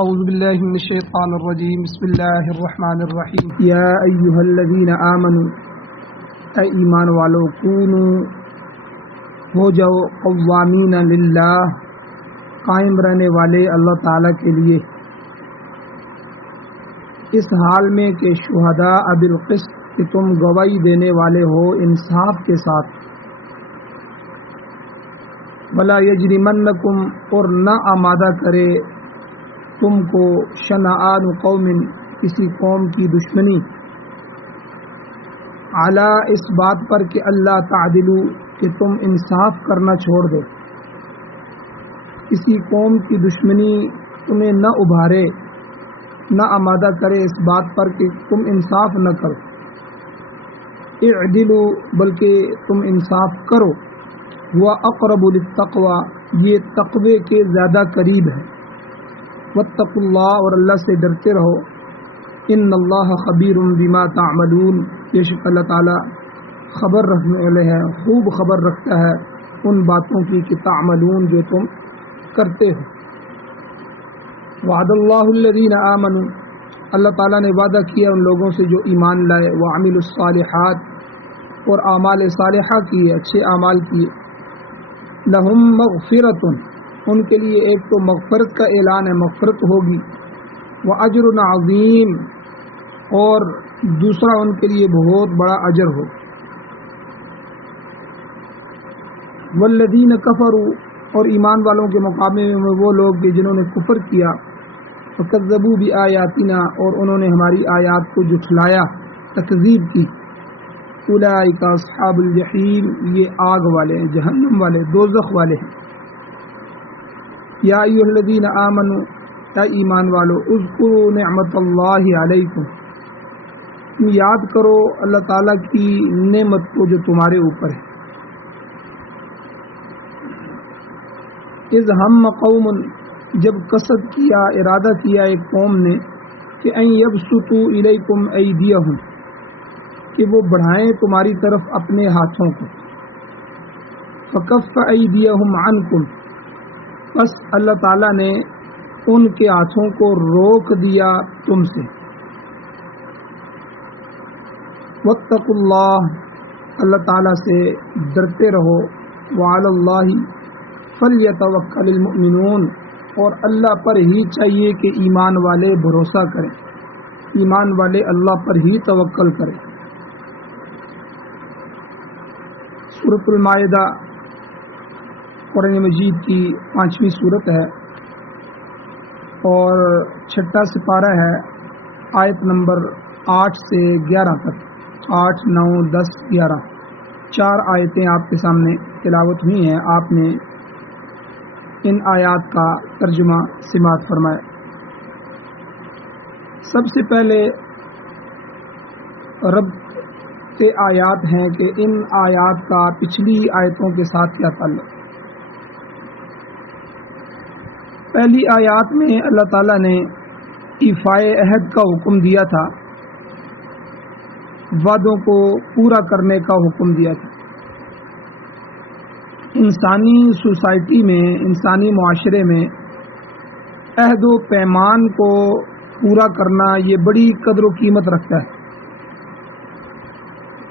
اعوذ باللہ من الشیطان الرجیم بسم اللہ الرحمن الرحیم یا ایھا الذین آمنوا، اے ایمان والو، کونوا، ہو جاؤ، قوامین للہ، قائم رہنے والے اللہ تعالیٰ کے لیے، اس حال میں کہ شہداء بالقسط، کہ تم گواہی دینے والے ہو انصاف کے ساتھ، ولا یجرمنکم، اور نہ آمادہ کرے تم کو شنآن قوم، کسی قوم کی دشمنی، علی، اس بات پر کہ اللہ تعدلوا، کہ تم انصاف کرنا چھوڑ دو، کسی قوم کی دشمنی تمہیں نہ ابھارے، نہ آمادہ کرے اس بات پر کہ تم انصاف نہ کرو، اعدلوا، بلکہ تم انصاف کرو، وہ اقرب للتقوی، یہ تقوی کے زیادہ قریب ہے، واتقوا اللہ، اور اللہ سے ڈرتے رہو، ان اللہ خبیر بما تعملون، بے شک اللہ تعالیٰ خبر رکھنے والے ہے، خوب خبر رکھتا ہے ان باتوں کی کہ تعملون، جو تم کرتے ہو۔ وعد اللہ الذین آمنوا، اللہ تعالیٰ نے وعدہ کیا ان لوگوں سے جو ایمان لائے، وعملوا الصالحات، اور اعمال صالحہ کیے، اچھے اعمال کیے، لہم مغفرۃ، ان کے لیے ایک تو مغفرت کا اعلان ہے، مغفرت ہوگی، واجر عظیم، اور دوسرا ان کے لیے بہت بڑا اجر ہو۔ والذین کفروا، اور ایمان والوں کے مقابلے میں وہ لوگ جنہوں نے کفر کیا، فکذبوا بآیاتنا، اور انہوں نے ہماری آیات کو جھٹلایا، تکذیب کی، اولئک اصحاب الجحیم، یہ آگ والے ہیں، جہنم والے، دوزخ والے ہیں۔ یا ایھا الذین آمنوا، اے ایمان والو، اذکروا نعمت اللہ علیکم، تم یاد کرو اللہ تعالیٰ کی نعمت کو جو تمہارے اوپر ہے۔ اذ ہم قوم، جب قصد کیا، ارادہ کیا ایک قوم نے، کہ ان یبسطوا الیکم ایدیہم، کہ وہ بڑھائیں تمہاری طرف اپنے ہاتھوں کو، فکف ایدیہم عنکم، بس اللہ تعالیٰ نے ان کے ہاتھوں کو روک دیا تم سے۔ واتقوا اللہ، اللہ تعالیٰ سے ڈرتے رہو، وعلی اللہ فلیتوکل المؤمنون، اور اللہ پر ہی چاہیے کہ ایمان والے بھروسہ کریں، ایمان والے اللہ پر ہی توکل کریں۔ سورۃ المائدہ قرآن مجید کی 5ویں صورت ہے، اور 6واں سپارہ ہے، آیت نمبر 8 سے 11 تک، 8، 9، 10، 11، 4 آیتیں آپ کے سامنے تلاوت ہوئی ہیں۔ آپ نے ان آیات کا ترجمہ سماعت فرمایا۔ سب سے پہلے ربط آیات ہیں کہ ان آیات کا پچھلی آیتوں کے ساتھ کیا تعلق۔ پہلی آیات میں اللہ تعالیٰ نے ایفائے عہد کا حکم دیا تھا، وعدوں کو پورا کرنے کا حکم دیا تھا۔ انسانی سوسائٹی میں، انسانی معاشرے میں عہد و پیمان کو پورا کرنا یہ بڑی قدر و قیمت رکھتا ہے۔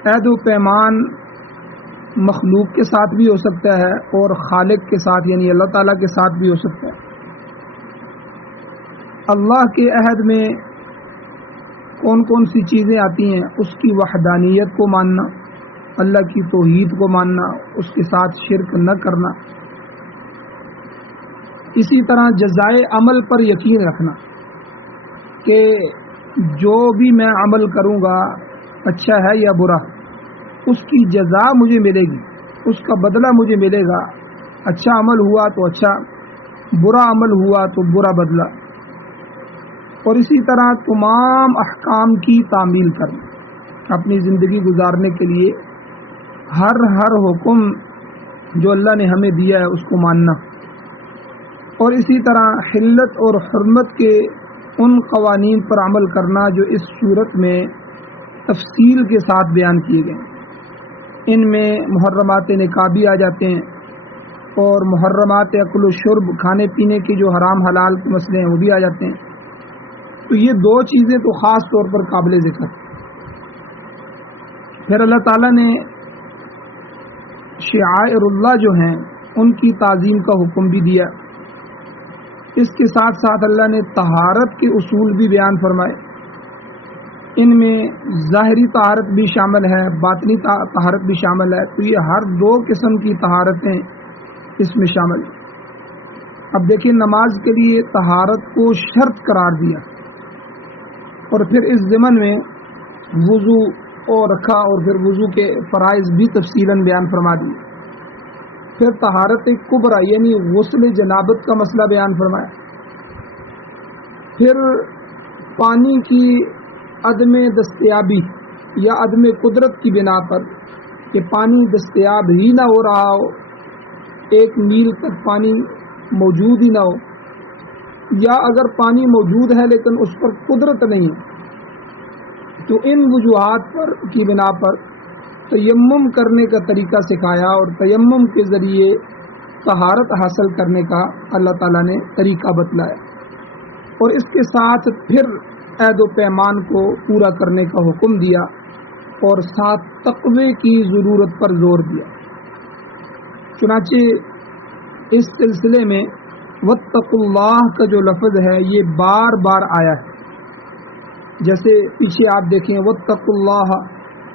عہد و پیمان مخلوق کے ساتھ بھی ہو سکتا ہے، اور خالق کے ساتھ یعنی اللہ تعالیٰ کے ساتھ بھی ہو سکتا ہے۔ اللہ کے عہد میں کون کون سی چیزیں آتی ہیں؟ اس کی وحدانیت کو ماننا، اللہ کی توحید کو ماننا، اس کے ساتھ شرک نہ کرنا، اسی طرح جزائے عمل پر یقین رکھنا کہ جو بھی میں عمل کروں گا، اچھا ہے یا برا، اس کی جزا مجھے ملے گی، اس کا بدلہ مجھے ملے گا، اچھا عمل ہوا تو اچھا، برا عمل ہوا تو برا بدلہ، اور اسی طرح تمام احکام کی تعمیل کرنا، اپنی زندگی گزارنے کے لیے ہر حکم جو اللہ نے ہمیں دیا ہے اس کو ماننا، اور اسی طرح حلت اور حرمت کے ان قوانین پر عمل کرنا جو اس صورت میں تفصیل کے ساتھ بیان کیے گئے ہیں۔ ان میں محرمات نکاح بھی آ جاتے ہیں، اور محرمات اکل و شرب کھانے پینے کے جو حرام حلال کے مسئلے ہیں وہ بھی آ جاتے ہیں. تو یہ دو چیزیں تو خاص طور پر قابل ذکر. پھر اللہ تعالیٰ نے شعائر اللہ جو ہیں ان کی تعظیم کا حکم بھی دیا. اس کے ساتھ ساتھ اللہ نے طہارت کے اصول بھی بیان فرمائے. ان میں ظاہری طہارت بھی شامل ہے، باطنی طہارت بھی شامل ہے. تو یہ ہر دو قسم کی طہارتیں اس میں شامل ہیں. اب دیکھیں نماز کے لیے طہارت کو شرط قرار دیا اور پھر اس ضمن میں وضو اور رکھا اور پھر وضو کے فرائض بھی تفصیلاً بیان فرما دیے. پھر طہارت کبریٰ یعنی غسل جنابت کا مسئلہ بیان فرمایا. پھر پانی کی عدم دستیابی یا عدم قدرت کی بنا پر کہ پانی دستیاب ہی نہ ہو رہا ہو، 1 میل تک پانی موجود ہی نہ ہو، یا اگر پانی موجود ہے لیکن اس پر قدرت نہیں ہے، تو ان وجوہات پر کی بنا پر تیمم کرنے کا طریقہ سکھایا اور تیمم کے ذریعے طہارت حاصل کرنے کا اللہ تعالیٰ نے طریقہ بتلایا. اور اس کے ساتھ پھر عہد و پیمان کو پورا کرنے کا حکم دیا اور ساتھ تقوی کی ضرورت پر زور دیا. چنانچہ اس سلسلے میں واتقوا اللہ کا جو لفظ ہے یہ بار بار آیا ہے. جیسے پیچھے آپ دیکھیں واتقوا اللہ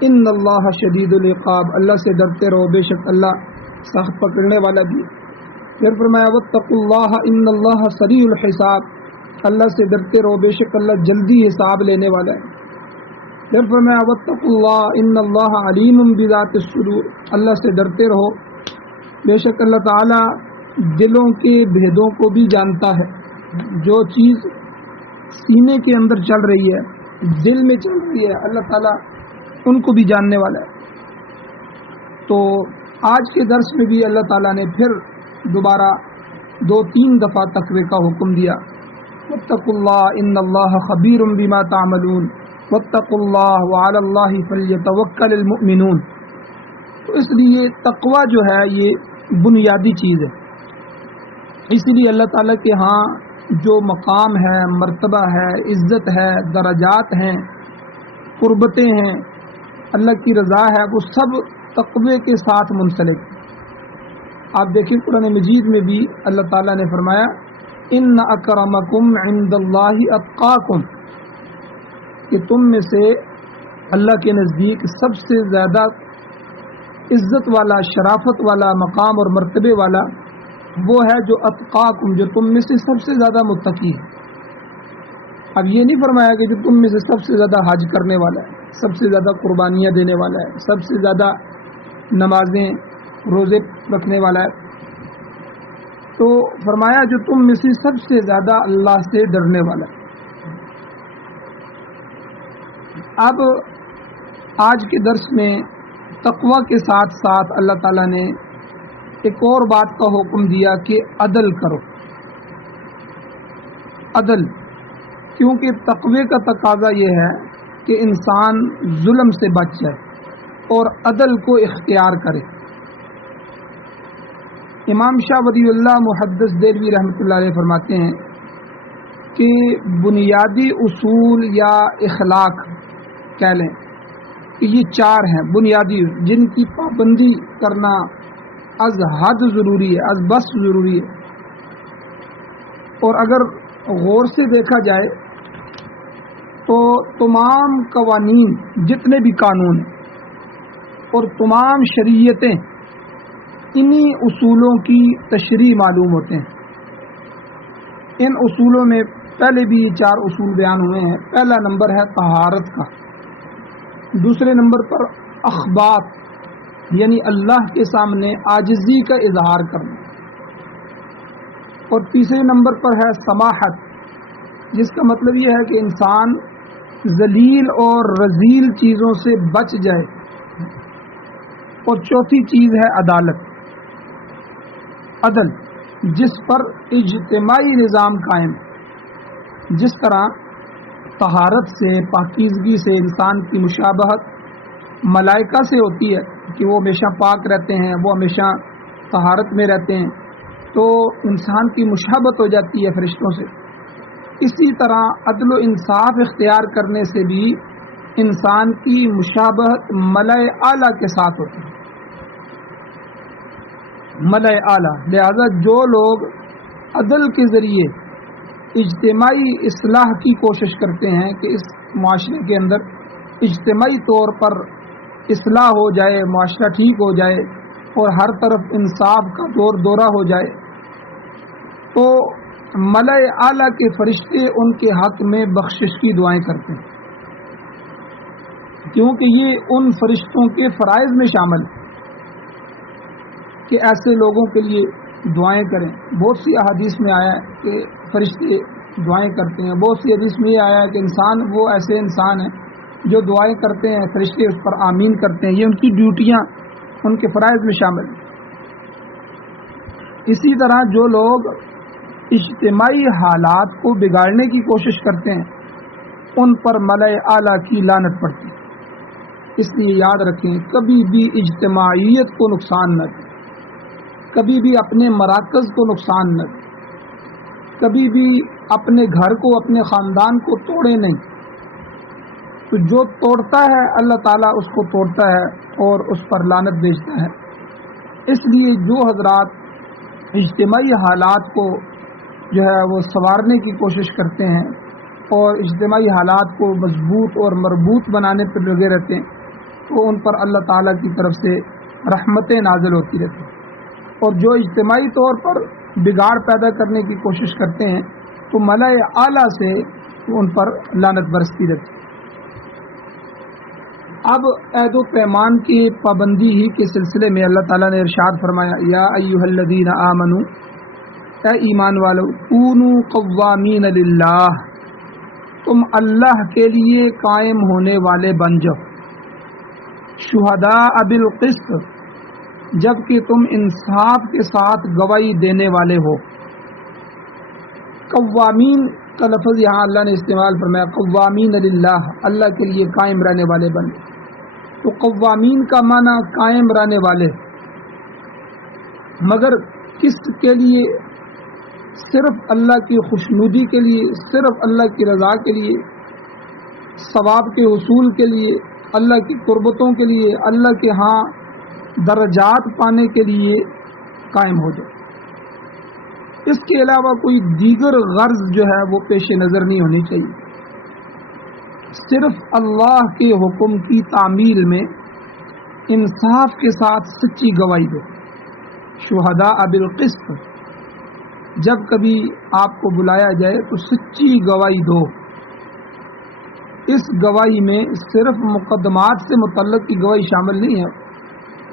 ان اللہ شدید العقاب، اللہ سے ڈرتے رہو بے شک اللہ سخت پکڑنے والا بھی. پھر فرمایا واتقوا اللہ ان اللہ سریع الحساب، اللہ سے ڈرتے رہو بے شک اللہ جلدی حساب لینے والا ہے. پھر فرمایا واتقوا اللہ ان اللہ علیم بذات الصدور، اللہ سے ڈرتے رہو بے شک اللہ تعالی دلوں کے بھیدوں کو بھی جانتا ہے. جو چیز سینے کے اندر چل رہی ہے، دل میں چل رہی ہے، اللہ تعالیٰ ان کو بھی جاننے والا ہے. تو آج کے درس میں بھی اللہ تعالیٰ نے پھر دوبارہ 2-3 دفعہ تقوی کا حکم دیا. واتقوا اللہ ان اللہ خبیر بما تعملون واتقوا اللہ وعلی اللہ فلیتوکل المؤمنون. تو اس لیے تقوی جو ہے یہ بنیادی چیز ہے. اس لیے اللہ تعالیٰ کے ہاں جو مقام ہے، مرتبہ ہے، عزت ہے، درجات ہیں، قربتیں ہیں، اللہ کی رضا ہے، وہ سب تقوی کے ساتھ منسلک. آپ دیکھیں قرآن مجید میں بھی اللہ تعالیٰ نے فرمایا ان اکرمکم عند اللہ اتقاکم، کہ تم میں سے اللہ کے نزدیک سب سے زیادہ عزت والا، شرافت والا، مقام اور مرتبے والا وہ ہے جو اتقاکم، جو تم میں سے سب سے زیادہ متقی ہے. اب یہ نہیں فرمایا کہ جو تم میں سے سب سے زیادہ حج کرنے والا ہے، سب سے زیادہ قربانیاں دینے والا ہے، سب سے زیادہ نمازیں روزے رکھنے والا ہے. تو فرمایا جو تم میں سے سب سے زیادہ اللہ سے ڈرنے والا ہے. اب آج کے درس میں تقوی کے ساتھ ساتھ اللہ تعالیٰ نے ایک اور بات کا حکم دیا کہ عدل کرو. عدل، کیونکہ تقوی کا تقاضا یہ ہے کہ انسان ظلم سے بچ جائے اور عدل کو اختیار کرے. امام شاہ ولی اللہ محدث دہلوی رحمۃ اللہ علیہ فرماتے ہیں کہ بنیادی اصول یا اخلاق کہہ لیں کہ یہ 4 ہیں بنیادی، جن کی پابندی کرنا از حد ضروری ہے، از بس ضروری ہے. اور اگر غور سے دیکھا جائے تو تمام قوانین، جتنے بھی قانون اور تمام شریعتیں انہی اصولوں کی تشریح معلوم ہوتے ہیں. ان اصولوں میں پہلے بھی 4 اصول بیان ہوئے ہیں. پہلا نمبر ہے طہارت کا، دوسرے نمبر پر اخبات یعنی اللہ کے سامنے عاجزی کا اظہار کرنا، اور تیسرے نمبر پر ہے سماحت، جس کا مطلب یہ ہے کہ انسان ذلیل اور رذیل چیزوں سے بچ جائے. اور چوتھی چیز ہے عدالت، عدل، جس پر اجتماعی نظام قائم. جس طرح طہارت سے، پاکیزگی سے انسان کی مشابہت ملائکہ سے ہوتی ہے کہ وہ ہمیشہ پاک رہتے ہیں، وہ ہمیشہ طہارت میں رہتے ہیں تو انسان کی مشابہت ہو جاتی ہے فرشتوں سے. اسی طرح عدل و انصاف اختیار کرنے سے بھی انسان کی مشابہت ملائے اعلیٰ کے ساتھ ہوتی ہے. ملائے اعلیٰ، لہذا جو لوگ عدل کے ذریعے اجتماعی اصلاح کی کوشش کرتے ہیں کہ اس معاشرے کے اندر اجتماعی طور پر اصلاح ہو جائے، معاشرہ ٹھیک ہو جائے اور ہر طرف انصاف کا دور دورہ ہو جائے، تو ملائے اعلیٰ کے فرشتے ان کے حق میں بخشش کی دعائیں کرتے ہیں، کیونکہ یہ ان فرشتوں کے فرائض میں شامل ہے کہ ایسے لوگوں کے لیے دعائیں کریں. بہت سی احادیث میں آیا ہے کہ فرشتے دعائیں کرتے ہیں. بہت سی حدیث میں یہ آیا ہے کہ انسان وہ ایسے انسان ہیں جو دعائیں کرتے ہیں، فرشتے اس پر آمین کرتے ہیں. یہ ان کی ڈیوٹیاں، ان کے فرائض میں شامل ہیں. اسی طرح جو لوگ اجتماعی حالات کو بگاڑنے کی کوشش کرتے ہیں ان پر ملائے اعلیٰ کی لعنت پڑتی ہے. اس لیے یاد رکھیں کبھی بھی اجتماعیت کو نقصان نہ دیں، کبھی بھی اپنے مراکز کو نقصان نہ دیں، کبھی بھی اپنے گھر کو، اپنے خاندان کو توڑے نہیں. تو جو توڑتا ہے اللہ تعالیٰ اس کو توڑتا ہے اور اس پر لعنت بھیجتا ہے. اس لیے جو حضرات اجتماعی حالات کو جو ہے وہ سنوارنے کی کوشش کرتے ہیں اور اجتماعی حالات کو مضبوط اور مربوط بنانے پر لگے رہتے ہیں تو ان پر اللہ تعالیٰ کی طرف سے رحمتیں نازل ہوتی رہتی ہیں. اور جو اجتماعی طور پر بگاڑ پیدا کرنے کی کوشش کرتے ہیں تو ملائے اعلیٰ سے ان پر لعنت برستی رہتی ہے. اب عہد و پیمان کی پابندی ہی کے سلسلے میں اللہ تعالیٰ نے ارشاد فرمایا، یا ایھا الذین آمنوا، اے ایمان والو، کونوا قوامین للہ، تم اللہ کے لیے قائم ہونے والے بن جاؤ، شہداء بالقسط، جبکہ تم انصاف کے ساتھ گواہی دینے والے ہو. قوامین کا لفظ یہاں اللہ نے استعمال فرمایا، قوامین للہ، اللہ کے لیے قائم رہنے والے بن. تو قوامین کا معنی قائم رہنے والے، مگر کس کے لیے؟ صرف اللہ کی خوشنودی کے لیے، صرف اللہ کی رضا کے لیے، ثواب کے حصول کے لیے، اللہ کی قربتوں کے لیے، اللہ کے ہاں درجات پانے کے لیے قائم ہو جائے. اس کے علاوہ کوئی دیگر غرض جو ہے وہ پیش نظر نہیں ہونی چاہیے. صرف اللہ کے حکم کی تعمیل میں انصاف کے ساتھ سچی گواہی دو، شہداء بالقسط. جب کبھی آپ کو بلایا جائے تو سچی گواہی دو. اس گواہی میں صرف مقدمات سے متعلق کی گواہی شامل نہیں ہے.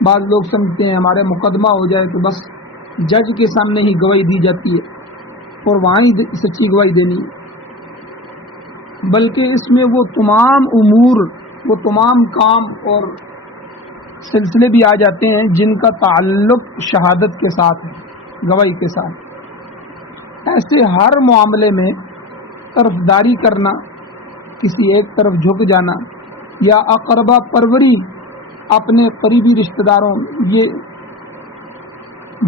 بعض لوگ سمجھتے ہیں ہمارے مقدمہ ہو جائے تو بس جج کے سامنے ہی گواہی دی جاتی ہے اور وہاں ہی سچی گواہی دینی ہے، بلکہ اس میں وہ تمام امور، وہ تمام کام اور سلسلے بھی آ جاتے ہیں جن کا تعلق شہادت کے ساتھ ہے، گواہی کے ساتھ. ایسے ہر معاملے میں طرفداری کرنا، کسی ایک طرف جھک جانا یا اقربا پروری اپنے قریبی رشتہ داروں، یہ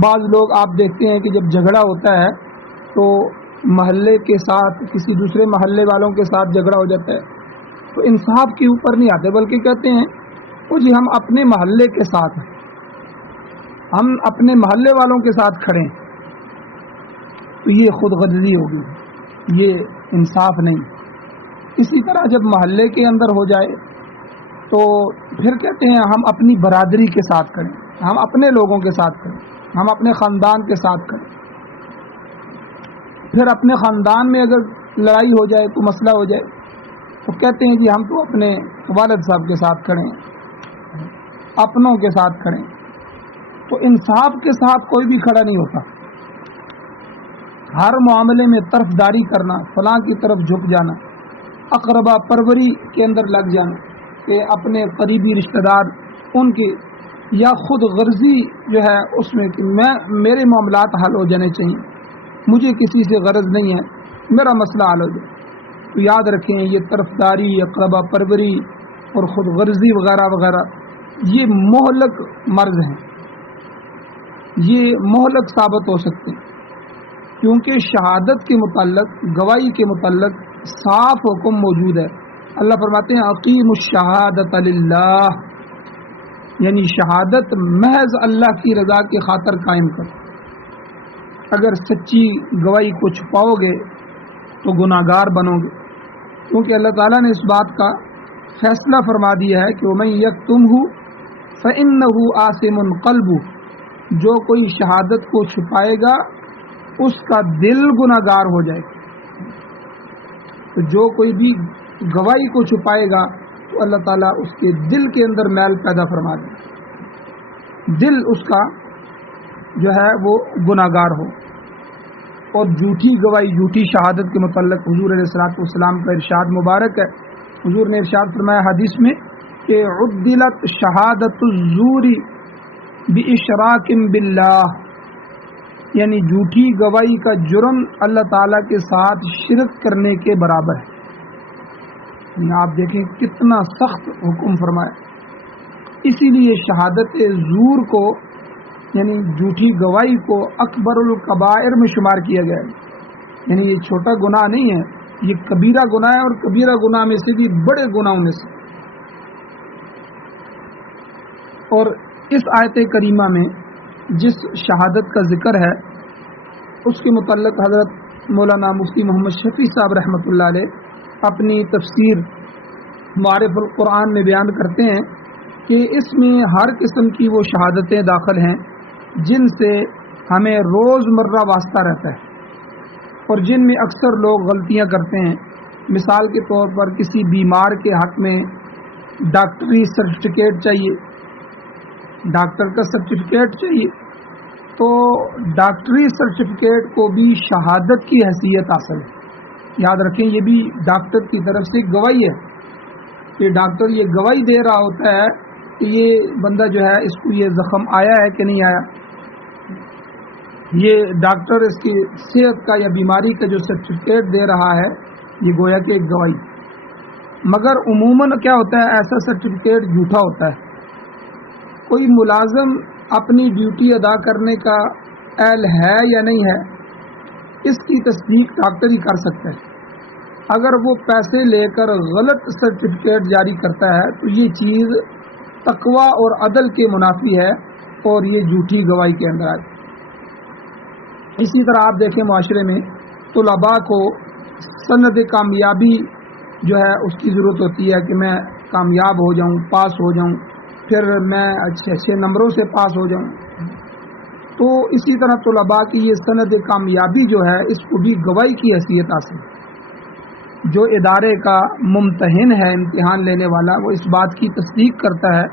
بعض لوگ آپ دیکھتے ہیں کہ جب جھگڑا ہوتا ہے تو محلے کے ساتھ کسی دوسرے محلے والوں کے ساتھ جھگڑا ہو جاتا ہے تو انصاف کے اوپر نہیں آتے، بلکہ کہتے ہیں وہ جی ہم اپنے محلے کے ساتھ ہیں، ہم اپنے محلے والوں کے ساتھ کھڑے ہیں. تو یہ خود غرضی ہوگی، یہ انصاف نہیں. اسی طرح جب محلے کے اندر ہو جائے تو پھر کہتے ہیں ہم اپنی برادری کے ساتھ کریں، ہم اپنے لوگوں کے ساتھ کریں، ہم اپنے خاندان کے ساتھ کریں. پھر اپنے خاندان میں اگر لڑائی ہو جائے تو مسئلہ ہو جائے تو کہتے ہیں کہ ہم تو اپنے والد صاحب کے ساتھ کھڑے ہیں، اپنوں کے ساتھ کھڑے ہیں. تو انصاف کے ساتھ کوئی بھی کھڑا نہیں ہوتا. ہر معاملے میں طرفداری کرنا، فلاں کی طرف جھک جانا، اقربا پروری کے اندر لگ جانا کہ اپنے قریبی رشتہ دار ان کے، یا خود غرضی جو ہے اس میں کہ میرے معاملات حل ہو جانے چاہیے، مجھے کسی سے غرض نہیں ہے، میرا مسئلہ حل ہو جائے. تو یاد رکھیں یہ طرفداری، اقربا پروری اور خود غرضی وغیرہ وغیرہ یہ مہلک مرض ہیں. یہ مہلک ثابت ہو سکتے ہیں، کیونکہ شہادت کے متعلق، گواہی کے متعلق صاف حکم موجود ہے۔ اللہ فرماتے ہیں اقیم الشہادۃ للہ، یعنی شہادت محض اللہ کی رضا کی خاطر قائم کر۔ اگر سچی گواہی کو چھپاؤ گے تو گناہگار بنو گے، کیونکہ اللہ تعالیٰ نے اس بات کا فیصلہ فرما دیا ہے کہ وَمَن یکتمہ فَإِنَّهُ آثم قلبہ، جو کوئی شہادت کو چھپائے گا اس کا دل گناہگار ہو جائے گا۔ تو جو کوئی بھی گواہی کو چھپائے گا تو اللہ تعالیٰ اس کے دل کے اندر میل پیدا فرما دے گا، دل اس کا جو ہے وہ گناہگار ہو۔ اور جھوٹی گواہی، جھوٹی شہادت کے متعلق حضور علیہ الصلوۃ والسلام کا ارشاد مبارک ہے۔ حضور نے ارشاد فرمایا حدیث میں کہ عدلت شہادت الزور باشراک باللہ، یعنی جھوٹی گواہی کا جرم اللہ تعالیٰ کے ساتھ شرک کرنے کے برابر ہے۔ یعنی آپ دیکھیں کتنا سخت حکم فرمایا۔ اسی لیے شہادت زور کو، یعنی جھوٹی گواہی کو اکبر الکبائر میں شمار کیا گیا ہے۔ یعنی یہ چھوٹا گناہ نہیں ہے، یہ کبیرہ گناہ ہے، اور کبیرہ گناہ میں سے بھی بڑے گناہوں میں سے۔ اور اس آیت کریمہ میں جس شہادت کا ذکر ہے اس کے متعلق حضرت مولانا مفتی محمد شفیع صاحب رحمۃ اللہ علیہ اپنی تفسیر معارف القرآن میں بیان کرتے ہیں کہ اس میں ہر قسم کی وہ شہادتیں داخل ہیں جن سے ہمیں روز مرہ واسطہ رہتا ہے اور جن میں اکثر لوگ غلطیاں کرتے ہیں۔ مثال کے طور پر کسی بیمار کے حق میں ڈاکٹری سرٹیفکیٹ چاہیے، ڈاکٹر کا سرٹیفکیٹ چاہیے، تو ڈاکٹری سرٹیفکیٹ کو بھی شہادت کی حیثیت حاصل ہے۔ یاد رکھیں یہ بھی ڈاکٹر کی طرف سے گواہی ہے کہ ڈاکٹر یہ گواہی دے رہا ہوتا ہے کہ یہ بندہ جو ہے اس کو یہ زخم آیا ہے کہ نہیں آیا۔ یہ ڈاکٹر اس کی صحت کا یا بیماری کا جو سرٹیفکیٹ دے رہا ہے یہ گویا کہ ایک گواہی، مگر عموماً کیا ہوتا ہے ایسا سرٹیفکیٹ جھوٹا ہوتا ہے۔ کوئی ملازم اپنی ڈیوٹی ادا کرنے کا اہل ہے یا نہیں ہے اس کی تصدیق ڈاکٹر ہی کر سکتا ہے۔ اگر وہ پیسے لے کر غلط سرٹیفکیٹ جاری کرتا ہے تو یہ چیز تقوی اور عدل کے منافی ہے اور یہ جھوٹی گواہی کے اندر آتی ہے۔ اسی طرح آپ دیکھیں معاشرے میں طلباء کو سند کامیابی جو ہے اس کی ضرورت ہوتی ہے کہ میں کامیاب ہو جاؤں، پاس ہو جاؤں، پھر میں اچھے نمبروں سے پاس ہو جاؤں۔ تو اسی طرح طلباء کی یہ سند کامیابی جو ہے اس کو بھی گواہی کی حیثیت حاصل ہے۔ جو ادارے کا ممتحن ہے، امتحان لینے والا، وہ اس بات کی تصدیق کرتا ہے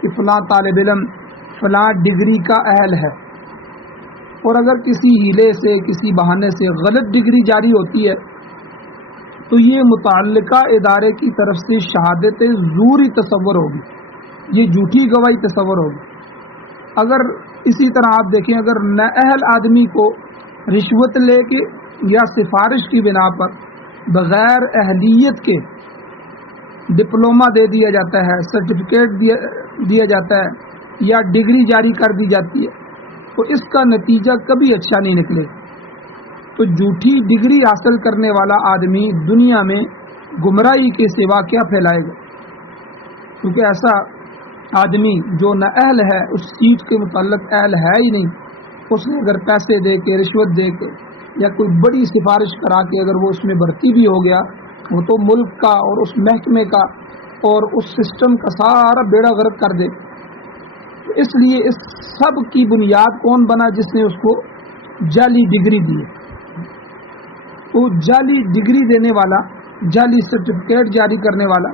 کہ فلاں طالب علم فلاں ڈگری کا اہل ہے، اور اگر کسی ہیلے سے، کسی بہانے سے غلط ڈگری جاری ہوتی ہے تو یہ متعلقہ ادارے کی طرف سے شہادت زور ہی تصور ہوگی، یہ جھوٹی گواہی تصور ہوگی۔ اگر اسی طرح آپ دیکھیں اگر نااہل آدمی کو رشوت لے کے یا سفارش کی بنا پر بغیر اہلیت کے ڈپلومہ دے دیا جاتا ہے، سرٹیفکیٹ دیا جاتا ہے یا ڈگری جاری کر دی جاتی ہے تو اس کا نتیجہ کبھی اچھا نہیں نکلے۔ تو جھوٹی ڈگری حاصل کرنے والا آدمی دنیا میں گمراہی کے سوا کیا پھیلائے گا، کیونکہ ایسا آدمی جو نااہل ہے، اس چیز کے متعلق اہل ہے ہی نہیں، اس نے اگر پیسے دے کے، رشوت دے کے یا کوئی بڑی سفارش کرا کے اگر وہ اس میں بھرتی بھی ہو گیا، وہ تو ملک کا اور اس محکمے کا اور اس سسٹم کا سارا بیڑا غرق کر دے۔ اس لیے اس سب کی بنیاد کون بنا؟ جس نے اس کو جعلی ڈگری دی۔ تو جعلی ڈگری دینے والا، جعلی سرٹیفکیٹ جاری کرنے والا،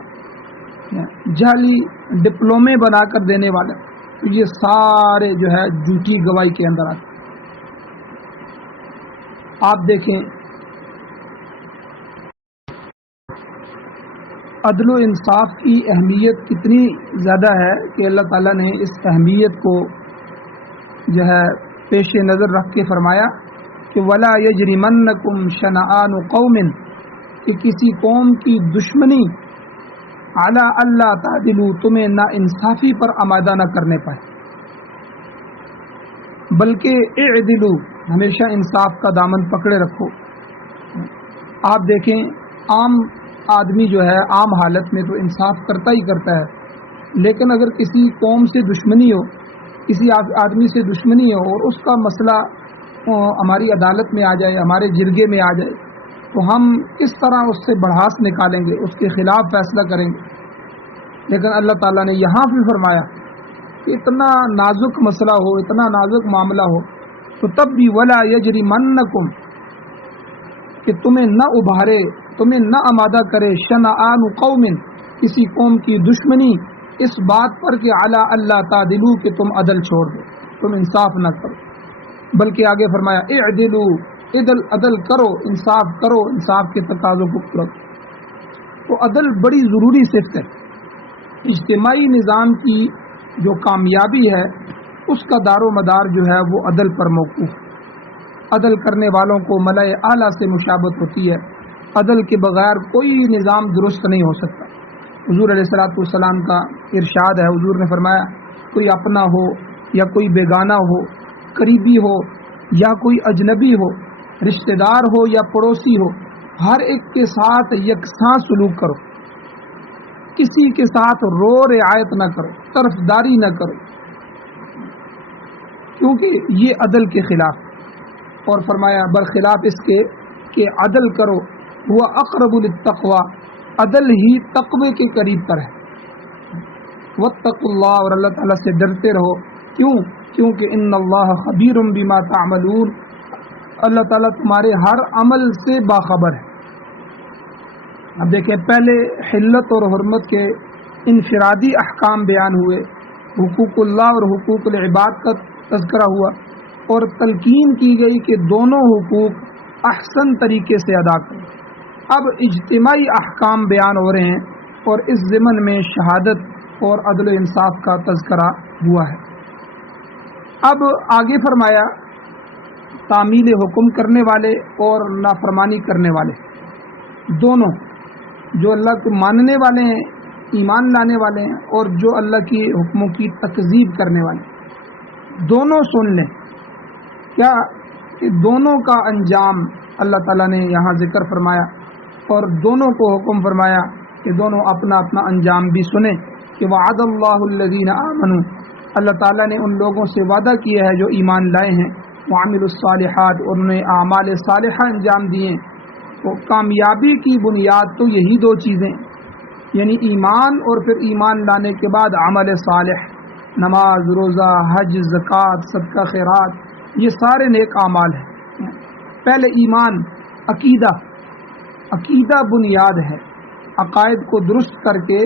جعلی ڈپلومے بنا کر دینے والا، تو یہ سارے جو ہے جھوٹی گواہی کے اندر آتے۔ آپ دیکھیں عدل و انصاف کی اہمیت کتنی زیادہ ہے کہ اللہ تعالیٰ نے اس اہمیت کو جو ہے پیش نظر رکھ کے فرمایا کہ وَلَا يَجْرِمَنَّكُمْ شَنَآنُ قَوْمٍ، کہ کسی قوم کی دشمنی عَلَىٰ أَلَّا تَعْدِلُوا، تمہیں نا انصافی پر آمادہ نہ کرنے پائے۔ بلکہ اعدلوا، ہمیشہ انصاف کا دامن پکڑے رکھو۔ آپ دیکھیں عام آدمی جو ہے عام حالت میں تو انصاف کرتا ہی کرتا ہے، لیکن اگر کسی قوم سے دشمنی ہو، کسی آدمی سے دشمنی ہو اور اس کا مسئلہ ہماری عدالت میں آ جائے، ہمارے جرگے میں آ جائے، تو ہم اس طرح اس سے بڑھاس نکالیں گے، اس کے خلاف فیصلہ کریں گے۔ لیکن اللہ تعالیٰ نے یہاں بھی فرمایا کہ اتنا نازک مسئلہ ہو، اتنا نازک معاملہ ہو تو تب بھی ولا یجرمنکم، کہ تمہیں نہ ابھارے، تمہیں نہ آمادہ کرے شنآن قوم، کسی قوم کی دشمنی اس بات پر کہ علی اللہ تعدلوا، کہ تم عدل چھوڑ دو، تم انصاف نہ کرو، بلکہ آگے فرمایا اعدلوا، عدل کرو، انصاف کرو، انصاف کے تقاضوں کو پورا کرو۔ تو عدل بڑی ضروری صفت ہے۔ اجتماعی نظام کی جو کامیابی ہے اس کا دار و مدار جو ہے وہ عدل پر موقوف ہے۔ عدل کرنے والوں کو ملأ اعلیٰ سے مشابہت ہوتی ہے۔ عدل کے بغیر کوئی نظام درست نہیں ہو سکتا۔ حضور علیہ الصلوۃ والسلام کا ارشاد ہے، حضور نے فرمایا کوئی اپنا ہو یا کوئی بیگانہ ہو، قریبی ہو یا کوئی اجنبی ہو، رشتہ دار ہو یا پڑوسی ہو، ہر ایک کے ساتھ یکساں سلوک کرو، کسی کے ساتھ رو رعایت نہ کرو، طرفداری نہ کرو، کیونکہ یہ عدل کے خلاف۔ اور فرمایا برخلاف اس کے کہ عدل کرو، وہ اقرب للتقوی، عدل ہی تقوی کے قریب پر ہے۔ واتقوا اللہ، اور اللہ تعالیٰ سے ڈرتے رہو۔ کیوں؟ کیونکہ ان اللہ خبیر بما تعملون، اللہ تعالیٰ تمہارے ہر عمل سے باخبر ہے۔ اب دیکھیں پہلے حلت اور حرمت کے انفرادی احکام بیان ہوئے، حقوق اللہ اور حقوق العباد کا تذکرہ ہوا، اور تلقین کی گئی کہ دونوں حقوق احسن طریقے سے ادا کریں۔ اب اجتماعی احکام بیان ہو رہے ہیں اور اس ضمن میں شہادت اور عدل و انصاف کا تذکرہ ہوا ہے۔ اب آگے فرمایا تعمیل حکم کرنے والے اور نافرمانی کرنے والے دونوں، جو اللہ کو ماننے والے ہیں، ایمان لانے والے ہیں، اور جو اللہ کی حکموں کی تکذیب کرنے والے، دونوں سن لیں۔ کیا کہ دونوں کا انجام اللہ تعالیٰ نے یہاں ذکر فرمایا، اور دونوں کو حکم فرمایا کہ دونوں اپنا اپنا انجام بھی سنیں کہ وعد اللہ الذین آمنوا، اللہ تعالیٰ نے ان لوگوں سے وعدہ کیا ہے جو ایمان لائے ہیں، وعملوا الصالحات، اور انہیں اعمال صالحہ انجام دیے۔ تو کامیابی کی بنیاد تو یہی دو چیزیں، یعنی ایمان اور پھر ایمان لانے کے بعد عمل صالح، نماز، روزہ، حج، زکوٰۃ، صدقہ خیرات، یہ سارے نیک اعمال ہیں۔ پہلے ایمان، عقیدہ بنیاد ہے۔ عقائد کو درست کر کے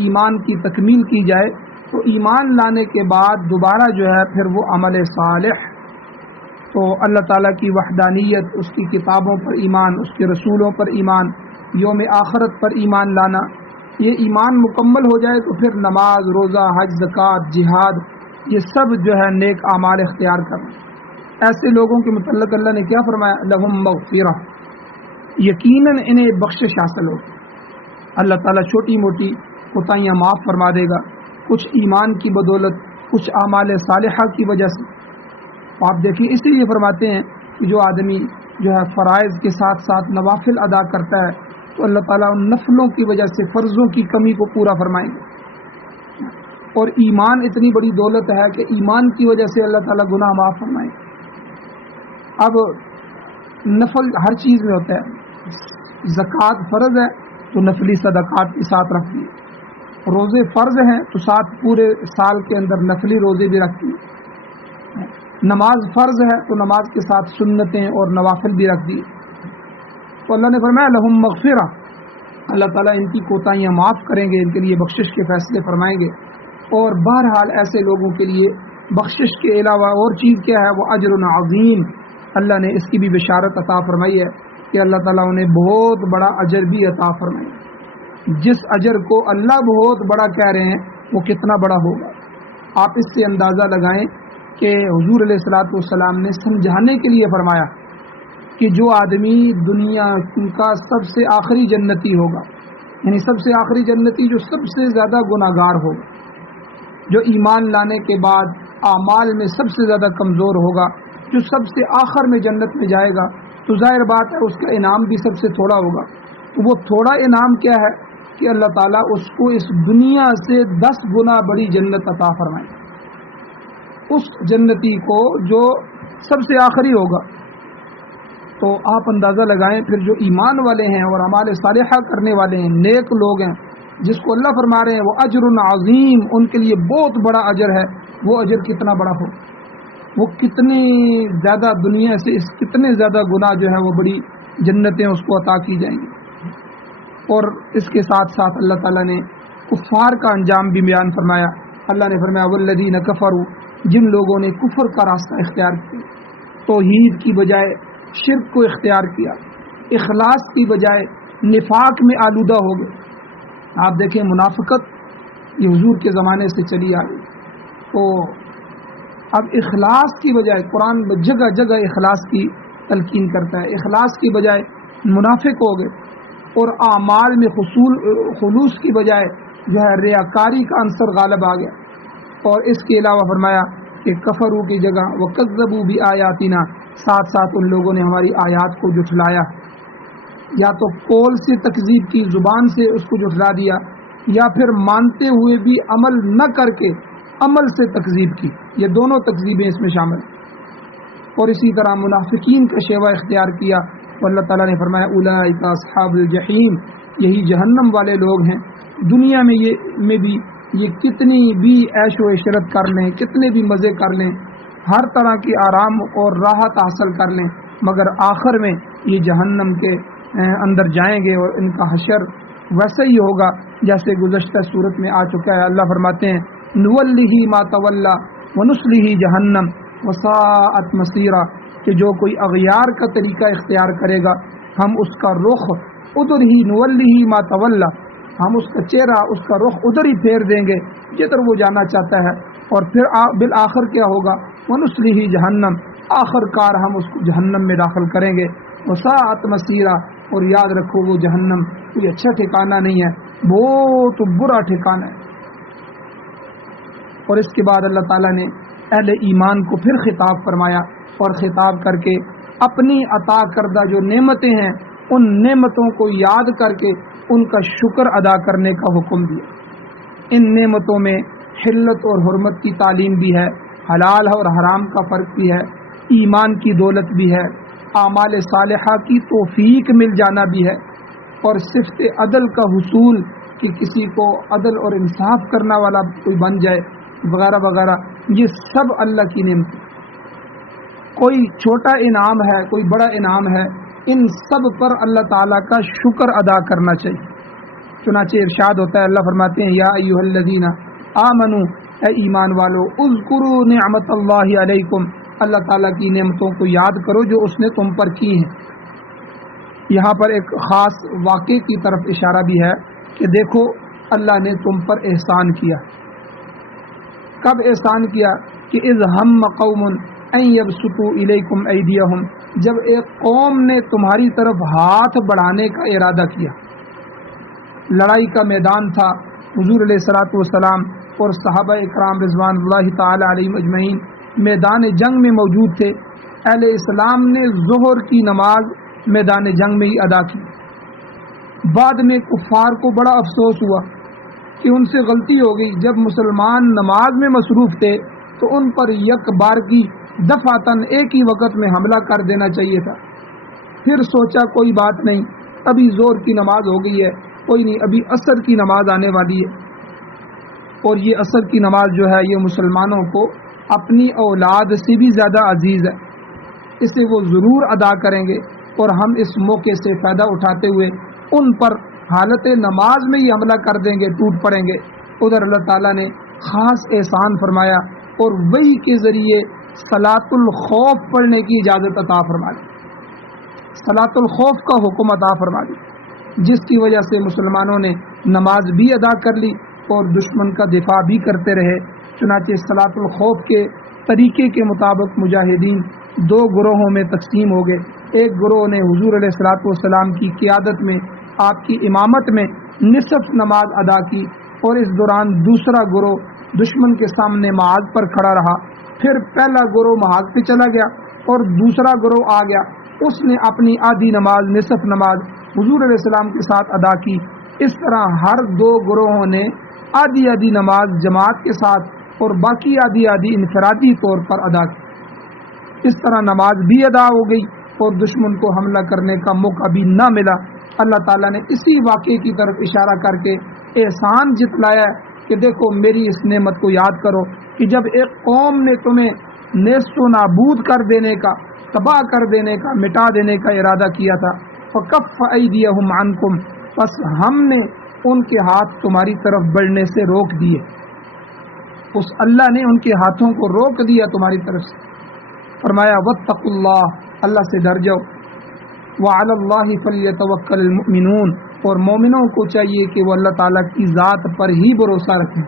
ایمان کی تکمیل کی جائے تو ایمان لانے کے بعد دوبارہ جو ہے پھر وہ عمل صالح، تو اللہ تعالیٰ کی وحدانیت، اس کی کتابوں پر ایمان، اس کے رسولوں پر ایمان، یوم آخرت پر ایمان لانا، یہ ایمان مکمل ہو جائے تو پھر نماز، روزہ، حج، زکوٰۃ، جہاد، یہ سب جو ہے نیک اعمال اختیار کرنا۔ ایسے لوگوں کے متعلق اللہ نے کیا فرمایا؟ لہم مغفرہ، یقیناً انہیں بخشش حاصل ہو۔ اللہ تعالیٰ چھوٹی موٹی کوتاہیاں معاف فرما دے گا، کچھ ایمان کی بدولت، کچھ اعمال صالحہ کی وجہ سے۔ آپ دیکھیں اس لیے فرماتے ہیں کہ جو آدمی جو ہے فرائض کے ساتھ ساتھ نوافل ادا کرتا ہے تو اللہ تعالیٰ ان نفلوں کی وجہ سے فرضوں کی کمی کو پورا فرمائیں گے۔ اور ایمان اتنی بڑی دولت ہے کہ ایمان کی وجہ سے اللہ تعالیٰ گناہ معاف فرمائیں گے۔ اب نفل ہر چیز میں ہوتا ہے، زکوٰۃ فرض ہے تو نفلی صدقات کے ساتھ رکھ دیے، روزے فرض ہیں تو ساتھ پورے سال کے اندر نفلی روزے بھی رکھ دیے، نماز فرض ہے تو نماز کے ساتھ سنتیں اور نوافل بھی رکھ دیے۔ تو اللہ نے فرمایا لہم مغفرہ، اللہ تعالیٰ ان کی کوتاہیاں معاف کریں گے، ان کے لیے بخشش کے فیصلے فرمائیں گے۔ اور بہرحال ایسے لوگوں کے لیے بخشش کے علاوہ اور چیز کیا ہے؟ وہ اجر عظیم، اللہ نے اس کی بھی بشارت عطا فرمائی ہے کہ اللہ تعالیٰ انہیں بہت بڑا اجر بھی عطا فرمائے۔ جس اجر کو اللہ بہت بڑا کہہ رہے ہیں وہ کتنا بڑا ہوگا۔ آپ اس سے اندازہ لگائیں کہ حضور علیہ الصلوۃ والسلام نے سمجھانے کے لیے فرمایا کہ جو آدمی دنیا کا سب سے آخری جنتی ہوگا، یعنی سب سے آخری جنتی جو سب سے زیادہ گناہگار ہوگا، جو ایمان لانے کے بعد اعمال میں سب سے زیادہ کمزور ہوگا، جو سب سے آخر میں جنت میں جائے گا، تو ظاہر بات ہے اس کا انعام بھی سب سے تھوڑا ہوگا۔ وہ تھوڑا انعام کیا ہے کہ اللہ تعالیٰ اس کو اس دنیا سے 10 گنا بڑی جنت عطا فرمائے، اس جنتی کو جو سب سے آخری ہوگا۔ تو آپ اندازہ لگائیں پھر جو ایمان والے ہیں اور اعمال صالحہ کرنے والے ہیں، نیک لوگ ہیں، جس کو اللہ فرما رہے ہیں وہ اجر عظیم، ان کے لیے بہت بڑا اجر ہے، وہ اجر کتنا بڑا ہو، وہ کتنی زیادہ دنیا سے کتنے زیادہ گناہ جو ہے وہ بڑی جنتیں اس کو عطا کی جائیں گی۔ اور اس کے ساتھ ساتھ اللہ تعالیٰ نے کفار کا انجام بھی بیان فرمایا۔ اللہ نے فرمایا والذین کفروا، جن لوگوں نے کفر کا راستہ اختیار کیا، توحید کی بجائے شرک کو اختیار کیا، اخلاص کی بجائے نفاق میں آلودہ ہو گئے۔ آپ دیکھیں منافقت یہ حضور کے زمانے سے چلی آ رہی، تو اب اخلاص کی بجائے قرآن جگہ جگہ اخلاص کی تلقین کرتا ہے، اخلاص کی بجائے منافق ہو گئے، اور اعمال میں خلوص کی بجائے جو ہے ریاکاری کا عنصر غالب آ گیا۔ اور اس کے علاوہ فرمایا کہ کفرو کی جگہ وکذبوا بآیاتنا، ساتھ ساتھ ان لوگوں نے ہماری آیات کو جھٹلایا، یا تو قول سے تکذیب کی، زبان سے اس کو جھٹلا دیا، یا پھر مانتے ہوئے بھی عمل نہ کر کے عمل سے تکذیب کی، یہ دونوں تکذیبیں اس میں شامل ہیں۔ اور اسی طرح منافقین کا شیوہ اختیار کیا، تو اللہ تعالیٰ نے فرمایا اولئک اصحاب الجحیم، یہی جہنم والے لوگ ہیں۔ دنیا میں بھی یہ کتنی بھی عیش و عشرت کر لیں، کتنے بھی مزے کر لیں، ہر طرح کی آرام اور راحت حاصل کر لیں، مگر آخر میں یہ جہنم کے اندر جائیں گے، اور ان کا حشر ویسے ہی ہوگا جیسے گزشتہ صورت میں آ چکا ہے۔ اللہ فرماتے ہیں نولہ ما تولی ونصلہ جہنم وساءت مصیرا، کہ جو کوئی اغیار کا طریقہ اختیار کرے گا ہم اس کا رخ ادھر ہی، نولہ ما تولی، ہم اس کا چہرہ، اس کا رخ ادھر ہی پھیر دیں گے جدھر وہ جانا چاہتا ہے، اور پھر بالآخر کیا ہوگا ونصلہ جہنم، آخر کار ہم اس کو جہنم میں داخل کریں گے۔ وساءت مصیرا، اور یاد رکھو وہ جہنم کوئی اچھا ٹھکانہ نہیں ہے، بہت برا ٹھکانہ ہے۔ اور اس کے بعد اللہ تعالیٰ نے اہل ایمان کو پھر خطاب فرمایا، اور خطاب کر کے اپنی عطا کردہ جو نعمتیں ہیں ان نعمتوں کو یاد کر کے ان کا شکر ادا کرنے کا حکم دیا۔ ان نعمتوں میں حلت اور حرمت کی تعلیم بھی ہے، حلال اور حرام کا فرق بھی ہے، ایمان کی دولت بھی ہے، اعمال صالحہ کی توفیق مل جانا بھی ہے، اور صفت عدل کا حصول کہ کسی کو عدل اور انصاف کرنا والا کوئی بن جائے وغیرہ وغیرہ، یہ سب اللہ کی نعمت ہے۔ کوئی چھوٹا انعام ہے، کوئی بڑا انعام ہے، ان سب پر اللہ تعالیٰ کا شکر ادا کرنا چاہیے۔ چنانچہ ارشاد ہوتا ہے، اللہ فرماتے ہیں یا ایھا الذین آمنوا، اے ایمان والو، اذکروا نعمت اللہ علیکم، اللہ تعالیٰ کی نعمتوں کو یاد کرو جو اس نے تم پر کی ہیں۔ یہاں پر ایک خاص واقعے کی طرف اشارہ بھی ہے کہ دیکھو اللہ نے تم پر احسان کیا۔ کب احسان کیا؟ کہ اذ ہم قوم ان یبسطوا الیکم ایدیہم، جب ایک قوم نے تمہاری طرف ہاتھ بڑھانے کا ارادہ کیا۔ لڑائی کا میدان تھا، حضور علیہ الصلوۃ والسلام اور صحابہ اکرام رضوان اللہ تعالی علیہم اجمعین میدان جنگ میں موجود تھے۔ اہل اسلام نے ظہر کی نماز میدان جنگ میں ہی ادا کی۔ بعد میں کفار کو بڑا افسوس ہوا کہ ان سے غلطی ہو گئی، جب مسلمان نماز میں مصروف تھے تو ان پر یک بار کی دفعتاً ایک ہی وقت میں حملہ کر دینا چاہیے تھا۔ پھر سوچا کوئی بات نہیں، ابھی زور کی نماز ہو گئی ہے، کوئی نہیں، ابھی عصر کی نماز آنے والی ہے، اور یہ عصر کی نماز جو ہے یہ مسلمانوں کو اپنی اولاد سے بھی زیادہ عزیز ہے، اسے وہ ضرور ادا کریں گے، اور ہم اس موقع سے فائدہ اٹھاتے ہوئے ان پر حالت نماز میں ہی حملہ کر دیں گے، ٹوٹ پڑیں گے۔ ادھر اللہ تعالیٰ نے خاص احسان فرمایا اور وحی کے ذریعے صلاۃ الخوف پڑھنے کی اجازت عطا فرما دی، صلاۃ الخوف کا حکم عطا فرما دی، جس کی وجہ سے مسلمانوں نے نماز بھی ادا کر لی اور دشمن کا دفاع بھی کرتے رہے۔ چنانچہ صلاۃ الخوف کے طریقے کے مطابق مجاہدین دو گروہوں میں تقسیم ہو گئے۔ ایک گروہ نے حضور علیہ الصلوۃ والسلام کی قیادت میں، آپ کی امامت میں نصف نماز ادا کی، اور اس دوران دوسرا گروہ دشمن کے سامنے معاد پر کھڑا رہا پھر پہلا گروہ محاذ پہ چلا گیا اور دوسرا گروہ آ گیا، اس نے اپنی آدھی نماز، نصف نماز حضور علیہ السلام کے ساتھ ادا کی۔ اس طرح ہر دو گروہوں نے آدھی آدھی نماز جماعت کے ساتھ اور باقی آدھی آدھی انفرادی طور پر ادا کی۔ اس طرح نماز بھی ادا ہو گئی اور دشمن کو حملہ کرنے کا موقع بھی نہ ملا۔ اللہ تعالیٰ نے اسی واقعے کی طرف اشارہ کر کے احسان جتلایا ہے کہ دیکھو میری اس نعمت کو یاد کرو کہ جب ایک قوم نے تمہیں نیست و نابود کر دینے کا، تباہ کر دینے کا، مٹا دینے کا ارادہ کیا تھا، فَكَفَّ أَيْدِيَهُمْ عَنْكُمْ، بس ہم نے ان کے ہاتھ تمہاری طرف بڑھنے سے روک دیے۔ اس اللہ نے ان کے ہاتھوں کو روک دیا تمہاری طرف سے۔ فرمایا وَاتَّقُوا اللَّهَ، اللہ سے ڈر جاؤ، وَعَلَى اللَّهِ فَلْيَتَوَكَّلِ الْمُؤْمِنُونَ، اور مومنوں کو چاہیے کہ وہ اللہ تعالیٰ کی ذات پر ہی بھروسہ رکھیں۔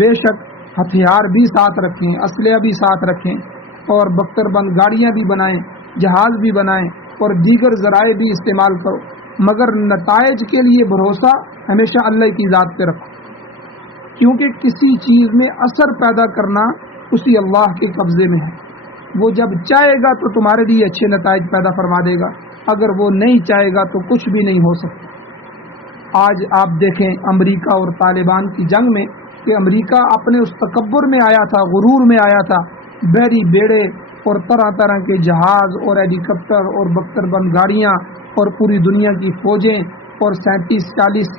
بے شک ہتھیار بھی ساتھ رکھیں، اسلحہ بھی ساتھ رکھیں اور بختر بند گاڑیاں بھی بنائیں، جہاز بھی بنائیں اور دیگر ذرائع بھی استعمال کرو، مگر نتائج کے لیے بھروسہ ہمیشہ اللہ کی ذات پہ رکھو، کیونکہ کسی چیز میں اثر پیدا کرنا اسی اللہ کے قبضے میں ہے۔ وہ جب چاہے گا تو تمہارے لیے اچھے نتائج پیدا فرما دے گا، اگر وہ نہیں چاہے گا تو کچھ بھی نہیں ہو سکتا۔ آج آپ دیکھیں امریکہ اور طالبان کی جنگ میں کہ امریکہ اپنے اس تکبر میں آیا تھا، غرور میں آیا تھا، بحری بیڑے اور طرح طرح کے جہاز اور ہیلی کاپٹر اور بختر بند گاڑیاں اور پوری دنیا کی فوجیں اور 37-40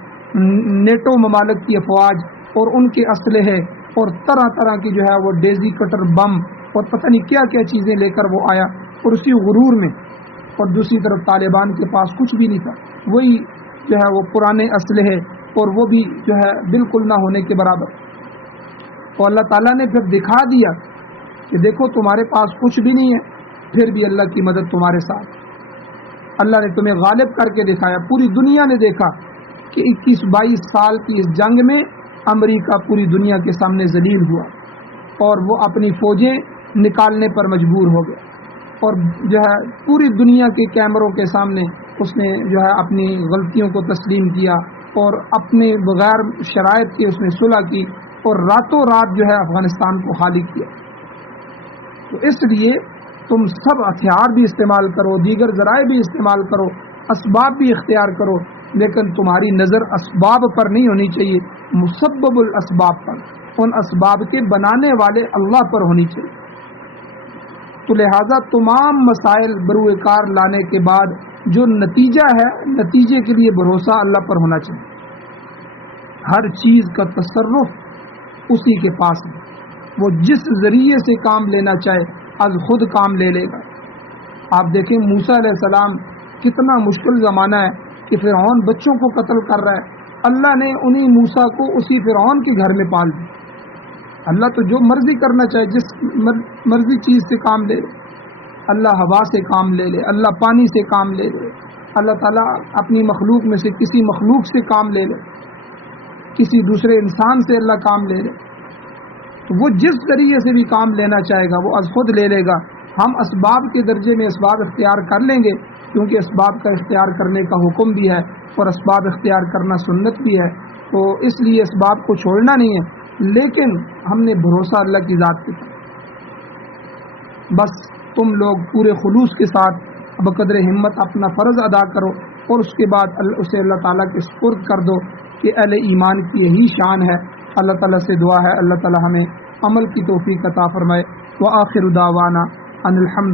نیٹو ممالک کی افواج اور ان کے اسلحے اور طرح طرح کی جو ہے وہ ڈیزی کٹر بم اور پتہ نہیں کیا کیا چیزیں لے کر وہ آیا، اور اسی غرور میں۔ اور دوسری طرف طالبان کے پاس کچھ بھی نہیں تھا، وہی جو ہے وہ پرانے اسلحے اور وہ بھی جو ہے بالکل نہ ہونے کے برابر۔ تو اللہ تعالیٰ نے پھر دکھا دیا کہ دیکھو تمہارے پاس کچھ بھی نہیں ہے، پھر بھی اللہ کی مدد تمہارے ساتھ۔ اللہ نے تمہیں غالب کر کے دکھایا۔ پوری دنیا نے دیکھا کہ 21-22 سال کی اس جنگ میں امریکہ پوری دنیا کے سامنے ذلیل ہوا اور وہ اپنی فوجیں نکالنے پر مجبور ہو گیا، اور جو ہے پوری دنیا کے کیمروں کے سامنے اس نے جو ہے اپنی غلطیوں کو تسلیم کیا اور اپنے بغیر شرائط کے اس نے صلح کی اور راتوں رات جو ہے افغانستان کو خالی کیا۔ تو اس لیے تم سب ہتھیار بھی استعمال کرو، دیگر ذرائع بھی استعمال کرو، اسباب بھی اختیار کرو، لیکن تمہاری نظر اسباب پر نہیں ہونی چاہیے، مسبب الاسباب پر، ان اسباب کے بنانے والے اللہ پر ہونی چاہیے۔ تو لہٰذا تمام مسائل بروئے کار لانے کے بعد جو نتیجہ ہے، نتیجے کے لیے بھروسہ اللہ پر ہونا چاہیے۔ ہر چیز کا تصرف اسی کے پاس ہے، وہ جس ذریعے سے کام لینا چاہے از خود کام لے لے گا۔ آپ دیکھیں موسیٰ علیہ السلام، کتنا مشکل زمانہ ہے کہ فرعون بچوں کو قتل کر رہا ہے، اللہ نے انہی موسیٰ کو اسی فرعون کے گھر میں پال دیا۔ اللہ تو جو مرضی کرنا چاہے، جس مرضی چیز سے کام لے لے، اللہ ہوا سے کام لے لے، اللہ پانی سے کام لے لے، اللہ تعالیٰ اپنی مخلوق میں سے کسی مخلوق سے کام لے لے، کسی دوسرے انسان سے اللہ کام لے لے، تو وہ جس ذریعے سے بھی کام لینا چاہے گا وہ از خود لے لے گا۔ ہم اسباب کے درجے میں اسباب اختیار کر لیں گے، کیونکہ اسباب کا اختیار کرنے کا حکم بھی ہے اور اسباب اختیار کرنا سنت بھی ہے، تو اس لیے اسباب کو چھوڑنا نہیں ہے، لیکن ہم نے بھروسہ اللہ کی ذات پہ کیا۔ بس تم لوگ پورے خلوص کے ساتھ بقدر ہمت اپنا فرض ادا کرو اور اس کے بعد اسے اللہ تعالیٰ کے سپرد کر دو کہ اہل ایمان کی یہی شان ہے۔ اللہ تعالیٰ سے دعا ہے اللہ تعالیٰ ہمیں عمل کی توفیق عطا فرمائے۔ وآخر دعوانا ان الحمد